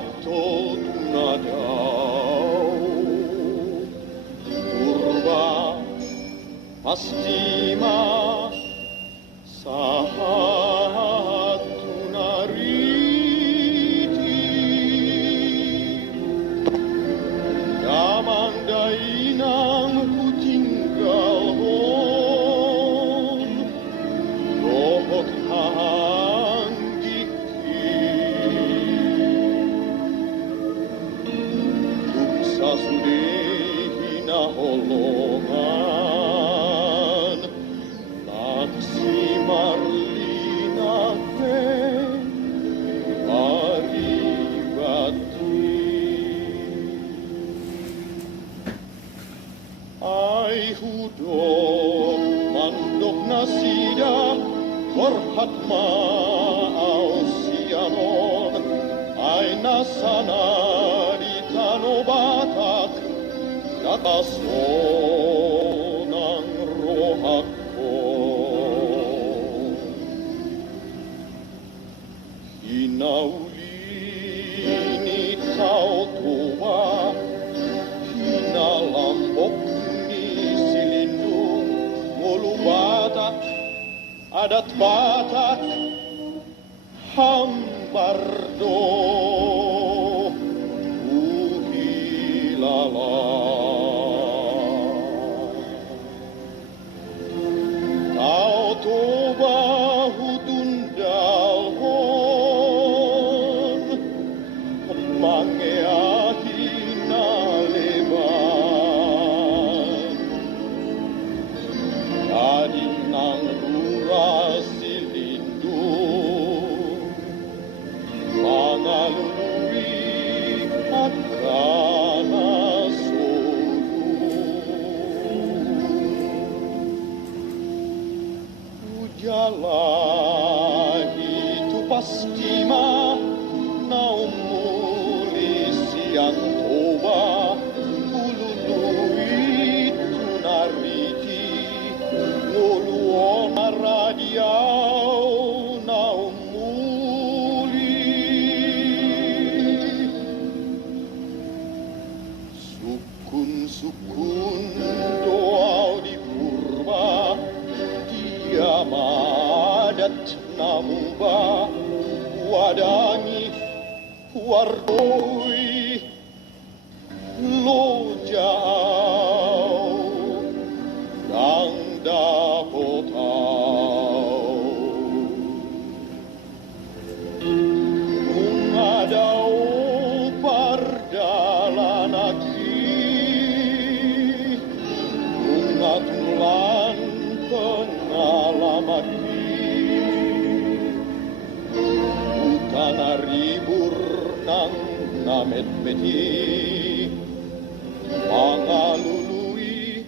Katot nadau Purba Pastima Sahat tunariti Damandai nang kutinggal hon Rohot Sudehi na holongan Naksi marlina te paribati Ai hudok mandok nasida Korhat ma'au sianon Ai nasana no batak Kataso ng rohak ko Hinauli tao tuwa Hinalambok ni silindung Mulu batak Adat batak Hambardo Tao toba hutundal hon Mangeahi na leban Kadin ng rura silindung Pangalului at Jalahi tu pastima naumuli siang toba ulului tunariti luluona radiau naumuli sukun doa di purba Madat namuba wadangi wardoi lojau dang dapotau mengadau pardalanaki mengatulan pengalaman Utana ribur nang namet meti Pangalului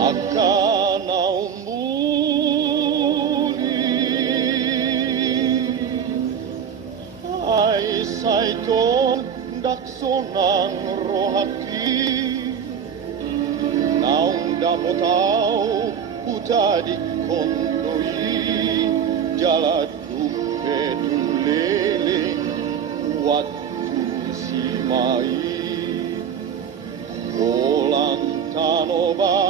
akan naumbuli Ai saito daksonang rohaki Naung dapotau utadi kondoi jaladu pedulele waktu simai Olantano ba